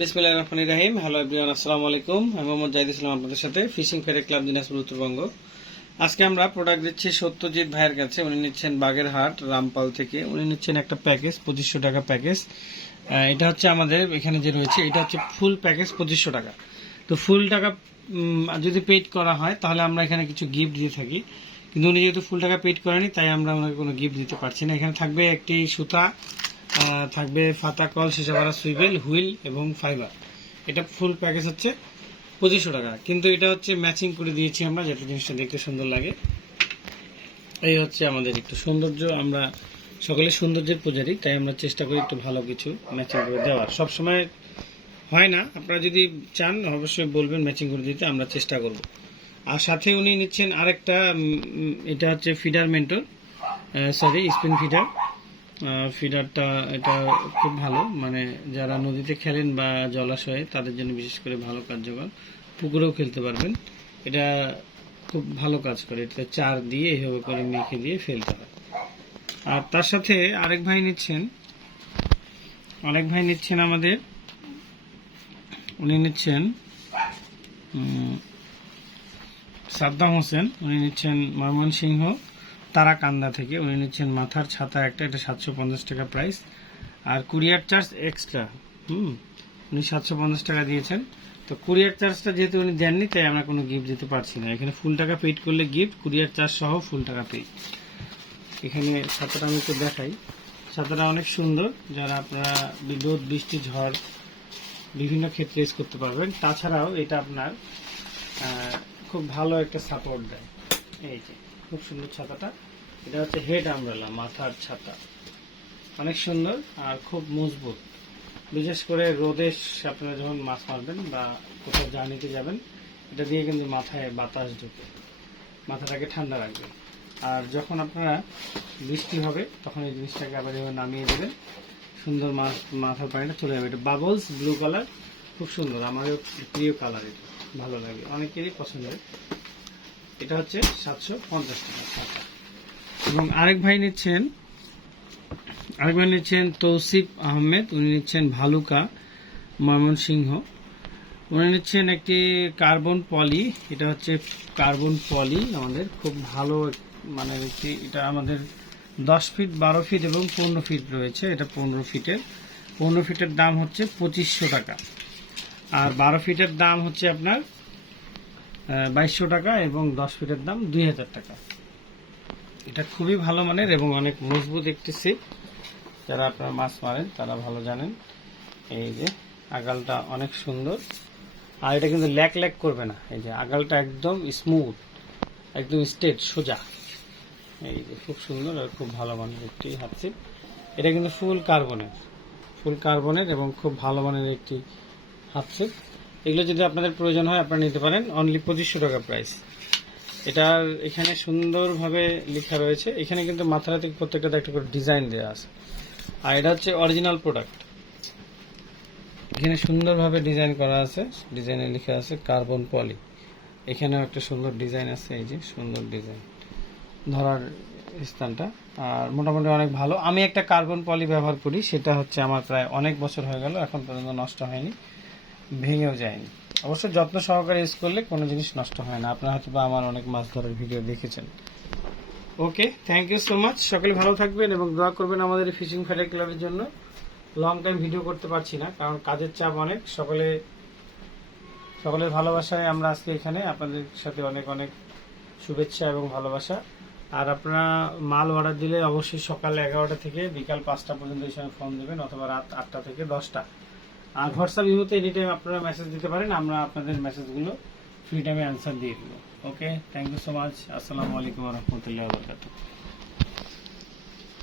বিসমিল্লাহির রহমানির রহিম। Hello everyone, আসসালামু আলাইকুম। আমি মোহাম্মদ জাহিদ ইসলাম আপনাদের সাথে ফিশিং ফেরে ক্লাব দিনাজপুর উত্তরবঙ্গ। আজকে আমরা প্রোডাক্ট দিচ্ছি সত্যজিৎ ভাইয়ের কাছে। উনি নিচ্ছেন বাগেরহাট, রামপাল থেকে। উনি নিচ্ছেন একটা প্যাকেজ পঁচিশশো টাকা প্যাকেজ এটা হচ্ছে আমাদের এখানে যে রয়েছে, এটা হচ্ছে ফুল প্যাকেজ পঁচিশশো টাকা। তো ফুল টাকা যদি পেড করা হয়, তাহলে আমরা এখানে কিছু গিফট দিয়ে থাকি। কিন্তু উনি যেহেতু ফুল টাকা পেড করেনি তাই আমরা ওনাকে কোনো গিফট দিতে পারছি না। এখানে থাকবে একটি সুতা থাকবে ফাতা কল করা সুইবেল, হুইল এবং ফাইবার। এটা ফুল প্যাকেজ হচ্ছে পঁচিশশো টাকা। কিন্তু এটা হচ্ছে ম্যাচিং করে দিয়েছি আমরা যাতে জিনিসটা দেখতে সুন্দর লাগে। এই হচ্ছে আমাদের একটু সৌন্দর্য। আমরা সকলে সৌন্দর্যের পূজারি, তাই আমরা চেষ্টা করি একটু ভালো কিছু ম্যাচিং করে দেওয়ার। সবসময় হয় না। আপনারা যদি চান, অবশ্যই বলবেন ম্যাচিং করে দিতে, আমরা চেষ্টা করব। আর সাথে উনি নিচ্ছেন আরেকটা এটা হচ্ছে feeder mentor sorry spin feeder ফিডারটা এটা খুব ভালো। মানে যারা নদীতে খেলেন বা জলাশয়ে, তাদের জন্য বিশেষ করে ভালো কার্যকর। পুকুরেও খেলতে পারবেন। এটা খুব ভালো কাজ করে। এটা চার দিয়ে এইভাবে করে মেখে দিয়ে ফেলতে হয়। আর তার সাথে আরেক ভাই নিচ্ছেন। আরেক ভাই নিচ্ছেন আমাদের। উনি নিচ্ছেন সাদ্দাম হোসেন। উনি নিচ্ছেন ময়মনসিংহ। তারাকান্দা থেকে উনি নিচ্ছেন মাথার ছাতা একটা, এটা সাতশো পঞ্চাশ টাকা প্রাইস আর কুরিয়ার চার্জ এক্সট্রা হুম, উনি সাতশো পঞ্চাশ টাকা দিয়েছেন। তো কুরিয়ার চার্জটা যেহেতু উনি দেননি, তাই আমরা কোনো গিফট দিতে পারছি না। এখানে ফুল টাকা পেড করলে গিফট কুরিয়ার চার্জ সহ ফুল টাকা পেড এখানে ছাতাটা আমি একটু দেখাই। ছাতাটা অনেক সুন্দর, যারা আপনারা বিদ্যুৎ, বৃষ্টি, ঝড় বিভিন্ন ক্ষেত্রে ইউজ করতে পারবেন। তাছাড়াও এটা আপনার খুব ভালো একটা সাপোর্ট দেয়। এই যে। খুব সুন্দর ছাতাটা। এটা হচ্ছে হেড আমব্রেলা মাথার ছাতা। অনেক সুন্দর আর খুব মজবুত। বিশেষ করে রোদে আপনারা যখন মাছ মারবেন বা কোথাও জার্নিতে যাবেন, এটা দিয়ে কিন্তু মাথায় বাতাস ঢুকে। মাথাটাকে ঠান্ডা রাখবে। আর যখন আপনারা বৃষ্টি হবে, তখন এই জিনিসটাকে আবার এভাবে নামিয়ে দেবেন। সুন্দর মাছ, মাথার পানিটা চলে যাবে। এটা বাবলস ব্লু কালার খুব সুন্দর। আমারও প্রিয় কালার এটা। ভালো লাগে। অনেকেরই পছন্দের। এটা হচ্ছে সাতশো পঞ্চাশ টাকা। এবং আরেক ভাই নিচ্ছেন, আরেক ভাই নিচ্ছেন তৌসিফ আহমেদ, উনি নিচ্ছেন ভালুকা ময়মনসিংহ। উনি নিচ্ছেন একটি কার্বন পলি, এটা হচ্ছে কার্বন পলি, আমাদের খুব ভালো মানে একটি, এটা আমাদের দশ ফিট, বারো ফিট এবং পনেরো ফিট রয়েছে, এটা পনেরো ফিটের। পনেরো ফিটের দাম হচ্ছে পঁচিশশো টাকা। আর বারো ফিটের দাম হচ্ছে আপনার বাইশশো টাকা এবং দশ ফিটের দাম দুই হাজার টাকা। এটা খুবই ভালো মানের এবং অনেক মজবুত একটি সিপ। যারা আপনারা মাছ মারেন, তারা ভালো জানেন। এই যে আগালটা অনেক সুন্দর। আর এটা কিন্তু ল্যাক ল্যাক করবে না। এই যে আগালটা একদম স্মুথ একদম স্ট্রেট সোজা। এই যে খুব সুন্দর আর খুব ভালো মানের একটি হাত সিপ। এটা কিন্তু ফুল কার্বনের ফুল কার্বনের এবং খুব ভালো মানের একটি হাত সিপ। এগুলো যদি আপনাদের প্রয়োজন হয়, আপনারা নিতে পারেন। অনলি পঁচিশশো টাকা প্রাইস এটার এখানে সুন্দরভাবে লেখা রয়েছে। এখানে কিন্তু মাথার হাতে প্রত্যেকটা একটা করে ডিজাইন দেওয়া আছে। আর এটা হচ্ছে অরিজিনাল প্রোডাক্ট এখানে সুন্দরভাবে ডিজাইন করা আছে। ডিজাইনে লেখা আছে কার্বন পলি এখানেও একটা সুন্দর ডিজাইন আছে, এই যে সুন্দর ডিজাইন ধরার স্থানটা। আর মোটামুটি অনেক ভালো। আমি একটা কার্বন পলি ব্যবহার করি, সেটা হচ্ছে আমার প্রায় অনেক বছর হয়ে গেল, এখন পর্যন্ত নষ্ট হয়নি। ভেঙেও যায়নি। অবশ্য যত্ন সহকারে ইউজ করলে কোনো জিনিস নষ্ট হয় না। আপনারা হয়তো বা আমার অনেক মাছ ধরার ভিডিও দেখেছেন। Okay thank you so much সকলে ভালো থাকবেন এবং দোয়া করবেন আমাদের ফিশিং ফেয়ার ক্লাবের জন্য। লং টাইম ভিডিও করতে পারছি না, কারণ কাজের চাপ অনেক। সকলে, সকলের ভালোবাসায় আমরা আজকে এখানে। আপনাদের সাথে অনেক অনেক শুভেচ্ছা এবং ভালোবাসা। আর আপনারা মাল অর্ডার দিলে অবশ্যই সকাল এগারোটা থেকে বিকাল পাঁচটা পর্যন্ত এই সময় ফোন দেবেন, অথবা রাত আটটা থেকে দশটা। আর হোয়াটসঅ্যাপ, ইমোতে এনি টাইম আপনারা মেসেজ দিতে পারেন, আমরা আপনাদের মেসেজগুলো ফ্রি টাইমে অ্যান্সার দিয়ে দেবো। Okay thank you so much আসসালামু আলাইকুম রহমতুল্লাহ বরকাত